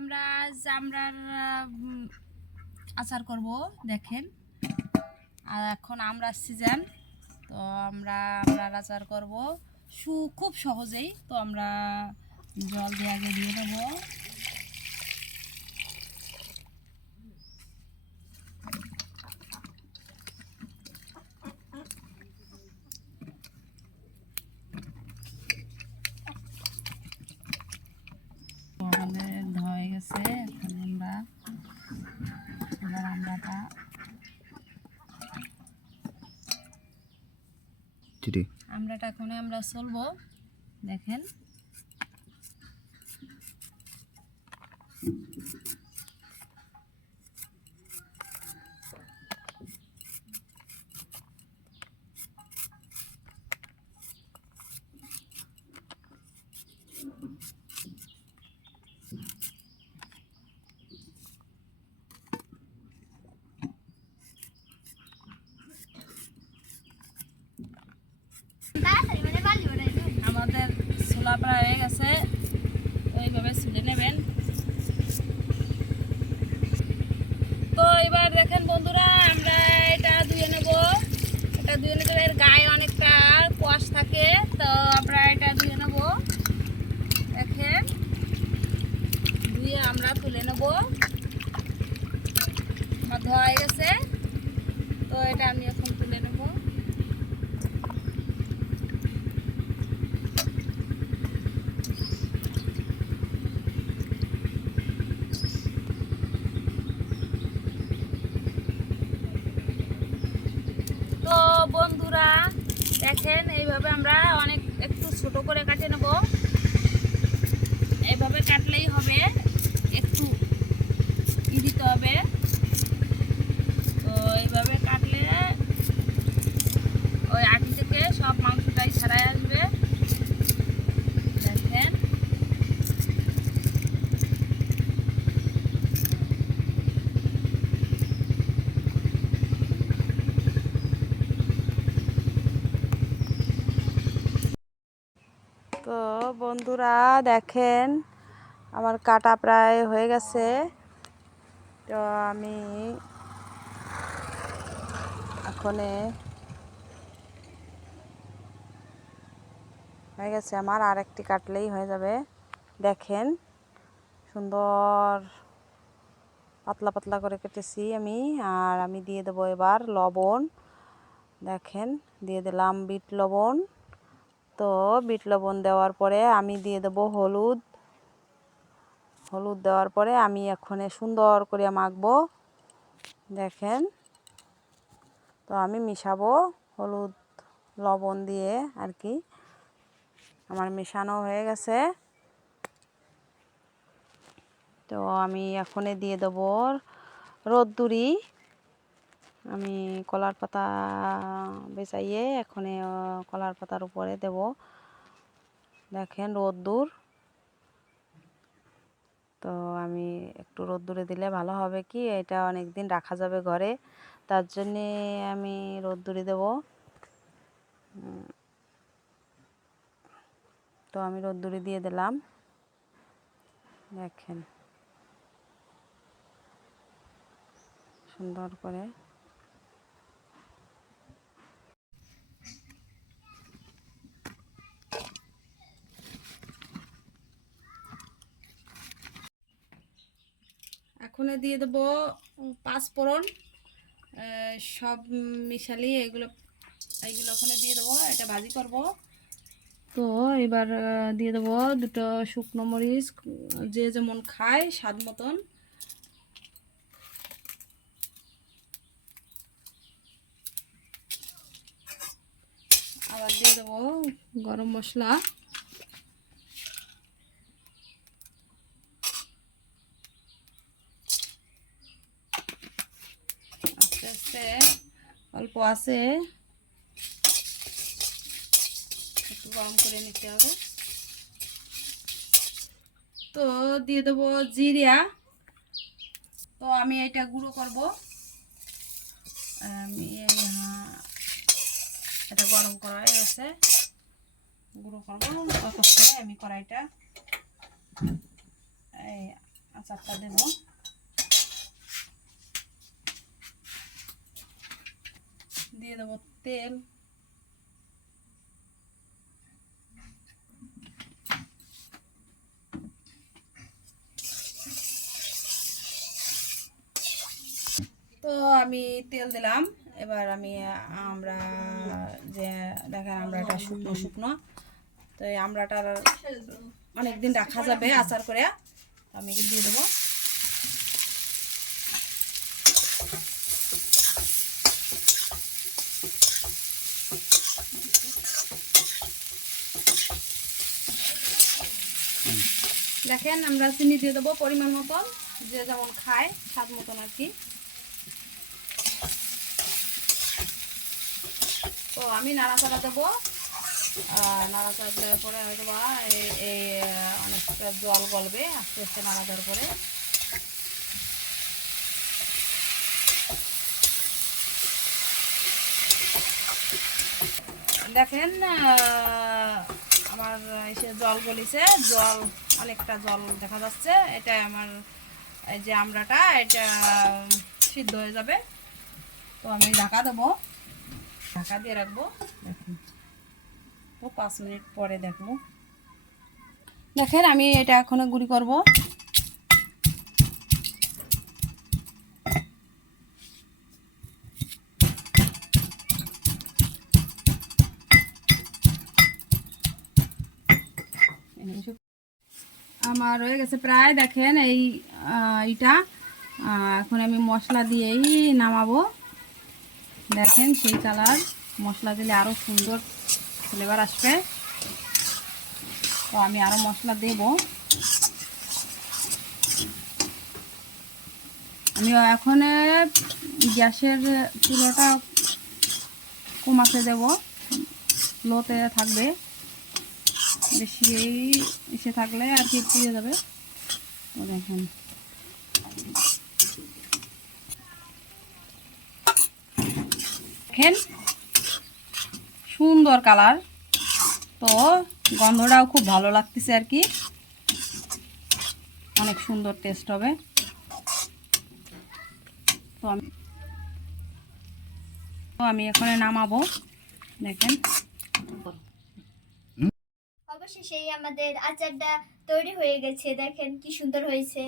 আমরা জামরার আচার করব দেখেন। আর এখন আমরার সিজন, তো আমরার আচার করব খুব সহজেই। তো আমরা জল দিয়ে আগে দিয়ে দেবো। ধয়ে গেছে, এখন আমরাটা এখন আমরা চলবো দেখেন। আমাদের ছোলা প্রায় হয়ে গেছে, এইভাবে ছিলে নেবেন। তো এবার দেখেন বন্ধুরা, আমরা এটা ধুয়ে নেব। এটা ধুয়ে নিতে এর গায়ে অনেকটা কোয়াশ থাকে, তো আমরা এটা ধুয়ে নেব। দেখেন, ধুয়ে আমরা তুলে নেব। আমার ধোয়া হয়ে গেছে, তো এটা আমি এখন তুলে নেব। তো বন্ধুরা দেখেন, এইভাবে আমরা একটু ছোট করে কাটে নেব। এইভাবে কাটলেই হবে, একটু দিতে হবে। তো এইভাবে কাটলে ওই আটি থেকে সব মাংসটাই ছাড়াই আসবে দেখেন। তো বন্ধুরা দেখেন, আমার কাটা প্রায় হয়ে গেছে। তো আমি এখন হয়ে গেছে আমার, আর একটি কাটলেই হয়ে যাবে। দেখেন সুন্দর পাতলা পাতলা করে কেটেছি আমি। আর আমি দিয়ে দেবো এবার লবণ। দেখেন, দিয়ে দিলাম বিট লবণ। তো বিট লবণ দেওয়ার পরে আমি দিয়ে দেবো হলুদ। হলুদ দেওয়ার পরে আমি এখন সুন্দর করে মাখবো দেখেন। তো আমি মিশাবো হলুদ লবণ দিয়ে আর কি। আমার মেশানো হয়ে গেছে। তো আমি এখন দিয়ে দেবো রোদ্দুরি। আমি কলার পাতা বেচাইয়ে এখন কলার পাতার উপরে দেব দেখেন রোদ্দুর। তো আমি একটু রোদ্দুরে দিলে ভালো হবে, কি এটা অনেক দিন রাখা যাবে ঘরে, তার জন্যে আমি রোদ্দুরে দেব। তো আমি রোদ্দুরে দিয়ে দিলাম দেখেন সুন্দর করে। এখন দিয়ে দেবো পাঁচফোড়ন, সব মিশালি এইগুলো ওখানে দিয়ে দেবো, এটা ভাজি করব। তো এবার দিয়ে দেবো দুটো শুকনো মরিচ, যে যেমন খায় স্বাদ মতন। আবার দিয়ে দেবো গরম মশলা। আস্তে আস্তে অল্প আছে, একটু গরম করে নিতে হবে। তো দিয়ে দেবো জিরা। তো আমি এটা গুঁড়ো করব। আমি এটা গরম করাই আছে, গুঁড়ো করবো। ততক্ষণে আমি কড়াইটা আচারটা দেব। দিয়ে দেবো তেল, তো আমি তেল দিলাম। এবার আমরা যে দেখেন আমড়াটা শুকনো শুকনো, তো এই আমড়াটা অনেকদিন রাখা যাবে আচার করে, আমি দিয়ে দেবো। দেখেন আমরা চিনি দিয়ে দেবো পরিমাণ মতন, যে যেমন খায় স্বাদ মতন আর কি। তো আমি নাড়াচাড়া দেবো, নাড়াচাড়া দেওয়ার পরে হয়তো বা এই অনেকটা জল গলবে আস্তে আস্তে নাড়া দেওয়ার পরে। দেখেন আমার এসে জল গলিছে, জল অনেকটা জল দেখা যাচ্ছে। এটা আমার এই যে আমড়াটা এটা সিদ্ধ হয়ে যাবে। তো আমি ঢাকা দেবো, ঢাকা দিয়ে রাখবো। দেখুন তো 5 মিনিট পরে দেখবো। দেখেন আমি এটা এখনো গুঁড়ি করব। আমার হয়ে গেছে প্রায়, দেখেন এইটা এখন আমি মশলা দিয়েই নামাবো। দেখেন সেই কালার, মশলা দিলে আরো সুন্দর ফ্লেভার আসবে। তো আমি আরো মশলা দেব। আমি এখন গ্যাসের চুলাটা কমাতে দেব, লোতে থাকবে, বেশি এসে থাকলে আর কি পুড়ে যাবে। তো দেখেন দেখেন সুন্দর কালার, তো গন্ধটাও খুব ভালো লাগতেছে আর কি, অনেক সুন্দর টেস্ট হবে। তো আমি এখন নামাবো। দেখেন অবশেষে আমাদের আচারটা তৈরি হয়ে গেছে, দেখেন কি সুন্দর হয়েছে।